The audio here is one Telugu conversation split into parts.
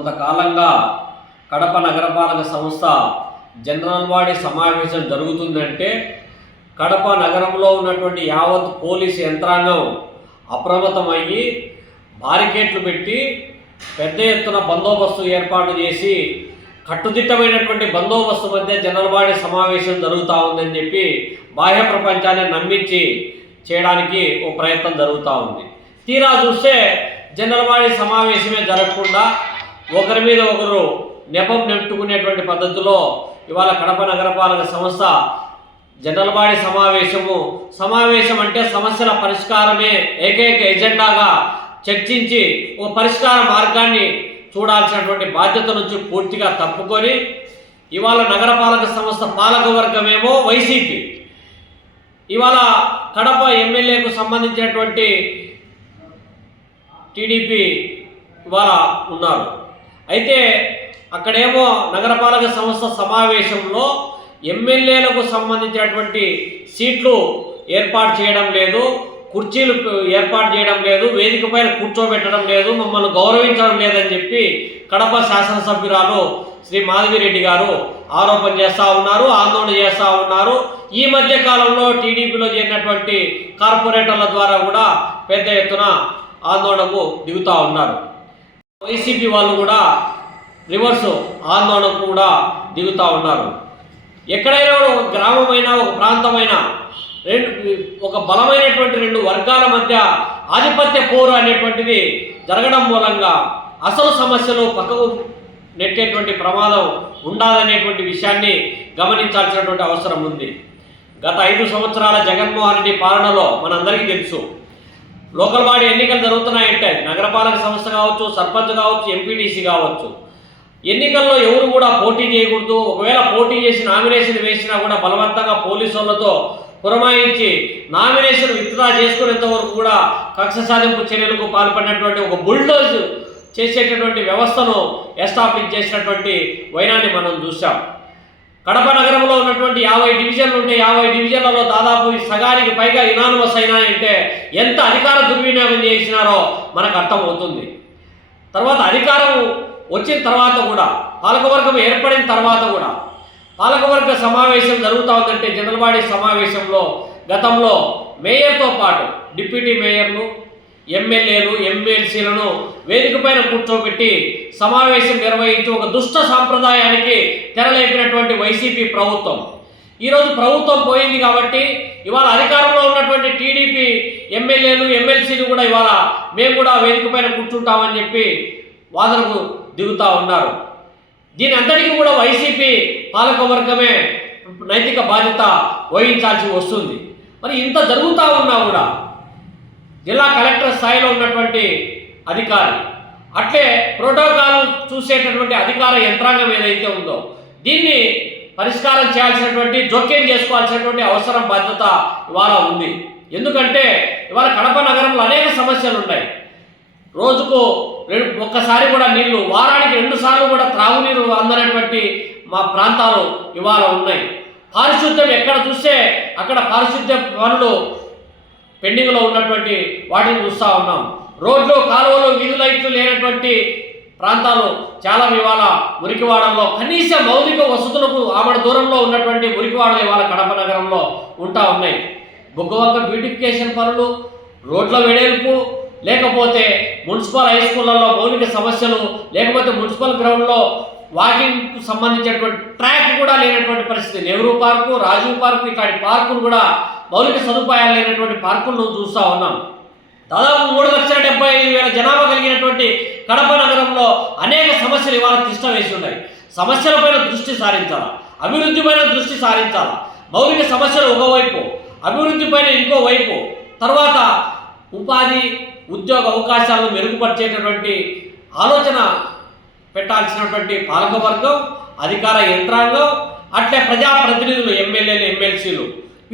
కొంతకాలంగా కడప నగరపాలక సంస్థ జనరల్ బాడీ సమావేశం జరుగుతుందంటే కడప నగరంలో ఉన్నటువంటి యావత్ పోలీస్ యంత్రాంగం అప్రమత్తమయ్యి బారికేట్లు పెట్టి పెద్ద ఎత్తున బందోబస్తు ఏర్పాటు చేసి కట్టుదిట్టమైనటువంటి బందోబస్తు మధ్య జనరల్ బాడీ సమావేశం జరుగుతూ ఉందని చెప్పి బాహ్య ప్రపంచాన్ని నమ్మించి చేయడానికి ఓ ప్రయత్నం జరుగుతూ ఉంది తీరా చూస్తే జనరల్ బాడీ సమావేశమే జరగకుండా ఒకరి మీద ఒకరు నెపం నెట్టుకునేటువంటి పద్ధతిలో ఇవాళ కడప నగరపాలక సంస్థ జనరల్ సమావేశము సమావేశం అంటే సమస్యల పరిష్కారమే ఏకైక ఎజెండాగా చర్చించి ఒక పరిష్కార మార్గాన్ని చూడాల్సినటువంటి బాధ్యత నుంచి పూర్తిగా తప్పుకొని ఇవాళ నగరపాలక సంస్థ పాలక వర్గమేమో వైసీపీ ఇవాళ కడప ఎమ్మెల్యేకు సంబంధించినటువంటి టీడీపీ ఇవాళ ఉన్నారు అయితే అక్కడేమో నగరపాలక సంస్థ సమావేశంలో ఎమ్మెల్యేలకు సంబంధించినటువంటి సీట్లు ఏర్పాటు చేయడం లేదు కుర్చీలు ఏర్పాటు చేయడం లేదు వేదిక పైన కూర్చోబెట్టడం లేదు మమ్మల్ని గౌరవించడం లేదని చెప్పి కడప శాసనసభ్యురాలు శ్రీ మాధవిరెడ్డి గారు ఆరోపణ చేస్తూ ఉన్నారు ఆందోళన చేస్తూ ఉన్నారు ఈ మధ్య కాలంలో టీడీపీలో చేరినటువంటి కార్పొరేటర్ల ద్వారా కూడా పెద్ద ఎత్తున ఆందోళనకు దిగుతూ ఉన్నారు వైసీపీ వాళ్ళు కూడా రివర్స్ ఆందోళన కూడా దిగుతూ ఉన్నారు ఎక్కడైనా ఒక గ్రామమైన ఒక ప్రాంతమైన రెండు ఒక బలమైనటువంటి రెండు వర్గాల మధ్య ఆధిపత్య పోరు అనేటువంటిది జరగడం మూలంగా అసలు సమస్యలు పక్కకు నెట్టేటువంటి ప్రమాదం ఉండాలనేటువంటి విషయాన్ని గమనించాల్సినటువంటి అవసరం ఉంది గత ఐదు సంవత్సరాల జగన్మోహన్ రెడ్డి పాలనలో మనందరికీ తెలుసు లోకల్ బాడీ ఎన్నికలు జరుగుతున్నాయంటే నగరపాలక సంస్థ కావచ్చు సర్పంచ్ కావచ్చు ఎంపీటీసీ కావచ్చు ఎన్నికల్లో ఎవరు కూడా పోటీ చేయకూడదు ఒకవేళ పోటీ చేసి నామినేషన్ వేసినా కూడా బలవంతంగా పోలీసు వాళ్ళతో పురమాయించి నామినేషన్ విత్డ్రా చేసుకునేంత వరకు కూడా కక్ష సాధింపు చర్యలకు పాల్పడినటువంటి ఒక బుల్డోజ్ చేసేటటువంటి వ్యవస్థను ఎస్టాబ్లిష్ చేసినటువంటి వైనాన్ని మనం చూసాం కడప నగరంలో ఉన్నటువంటి యాభై డివిజన్లు ఉంటే యాభై డివిజన్లలో దాదాపు సగానికి పైగా ఇనానమస్ అయినాయంటే ఎంత అధికార దుర్వినియోగం చేసినారో మనకు అర్థమవుతుంది తర్వాత అధికారం వచ్చిన తర్వాత కూడా పాలకవర్గం ఏర్పడిన తర్వాత కూడా పాలకవర్గ సమావేశం జరుగుతూ ఉందంటే బాడీ సమావేశంలో గతంలో మేయర్తో పాటు డిప్యూటీ మేయర్లు ఎమ్మెల్యేలు ఎమ్మెల్సీలను వేదిక పైన కూర్చోబెట్టి సమావేశం నిర్వహించి ఒక దుష్ట సాంప్రదాయానికి తెరలేపినటువంటి వైసీపీ ప్రభుత్వం ఈరోజు ప్రభుత్వం పోయింది కాబట్టి ఇవాళ అధికారంలో ఉన్నటువంటి టీడీపీ ఎమ్మెల్యేలు ఎమ్మెల్సీలు కూడా ఇవాళ మేము కూడా వేదిక పైన కూర్చుంటామని చెప్పి వాదనకు దిగుతూ ఉన్నారు దీని అంతటికీ కూడా వైసీపీ పాలకవర్గమే నైతిక బాధ్యత వహించాల్సి వస్తుంది మరి ఇంత జరుగుతూ ఉన్నా కూడా జిల్లా కలెక్టర్ స్థాయిలో ఉన్నటువంటి అధికారి అట్లే ప్రోటోకాల్ చూసేటటువంటి అధికార యంత్రాంగం ఏదైతే ఉందో దీన్ని పరిష్కారం చేయాల్సినటువంటి జోక్యం చేసుకోవాల్సినటువంటి అవసరం బాధ్యత ఇవాళ ఉంది ఎందుకంటే ఇవాళ కడప నగరంలో అనేక సమస్యలు ఉన్నాయి రోజుకు ఒక్కసారి కూడా నీళ్లు వారానికి రెండు సార్లు కూడా త్రాగునీరు అందనటువంటి మా ప్రాంతాలు ఇవాళ ఉన్నాయి పారిశుద్ధ్యం ఎక్కడ చూస్తే అక్కడ పారిశుద్ధ్య పనులు పెండింగ్లో ఉన్నటువంటి వాటిని చూస్తూ ఉన్నాం రోడ్లు కాలువలు వీధి లైట్లు లేనటువంటి ప్రాంతాలు చాలా ఇవాళ మురికివాడల్లో కనీస మౌలిక వసతులకు ఆవిడ దూరంలో ఉన్నటువంటి మురికివాడలు ఇవాళ కడప నగరంలో ఉంటా ఉన్నాయి బొగ్గవక్క బ్యూటిఫికేషన్ పనులు రోడ్ల వెడల్పు లేకపోతే మున్సిపల్ హై స్కూళ్ళల్లో మౌలిక సమస్యలు లేకపోతే మున్సిపల్ గ్రౌండ్లో వాకింగ్కు సంబంధించినటువంటి ట్రాక్ కూడా లేనటువంటి పరిస్థితి నెహ్రూ పార్కు రాజీవ్ పార్కు ఇట్లాంటి పార్కులు కూడా మౌలిక సదుపాయాలు లేనటువంటి పార్కులను చూస్తూ ఉన్నాం దాదాపు మూడు లక్షల డెబ్బై ఐదు వేల జనాభా కలిగినటువంటి కడప నగరంలో అనేక సమస్యలు ఇవాళ తిష్ట వేసి ఉన్నాయి సమస్యలపైన దృష్టి సారించాలా అభివృద్ధిపైన దృష్టి సారించాలా మౌలిక సమస్యలు ఒకవైపు అభివృద్ధిపైన ఇంకోవైపు తర్వాత ఉపాధి ఉద్యోగ అవకాశాలను మెరుగుపరిచేటటువంటి ఆలోచన పెట్టాల్సినటువంటి పాలకవర్గం అధికార యంత్రాంగం అట్లే ప్రజాప్రతినిధులు ఎమ్మెల్యేలు ఎమ్మెల్సీలు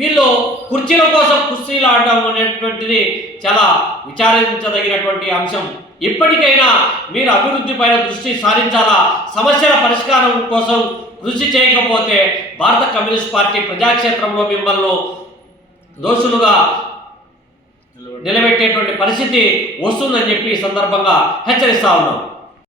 వీళ్ళు కుర్చీల కోసం కుర్చీలు ఆడడం అనేటువంటిది చాలా విచారించదగినటువంటి అంశం ఇప్పటికైనా మీరు అభివృద్ధి పైన దృష్టి సారించాలా సమస్యల పరిష్కారం కోసం కృషి చేయకపోతే భారత కమ్యూనిస్ట్ పార్టీ ప్రజాక్షేత్రంలో మిమ్మల్ని దోషులుగా నిలబెట్టేటువంటి పరిస్థితి వస్తుందని చెప్పి ఈ సందర్భంగా హెచ్చరిస్తా ఉన్నాం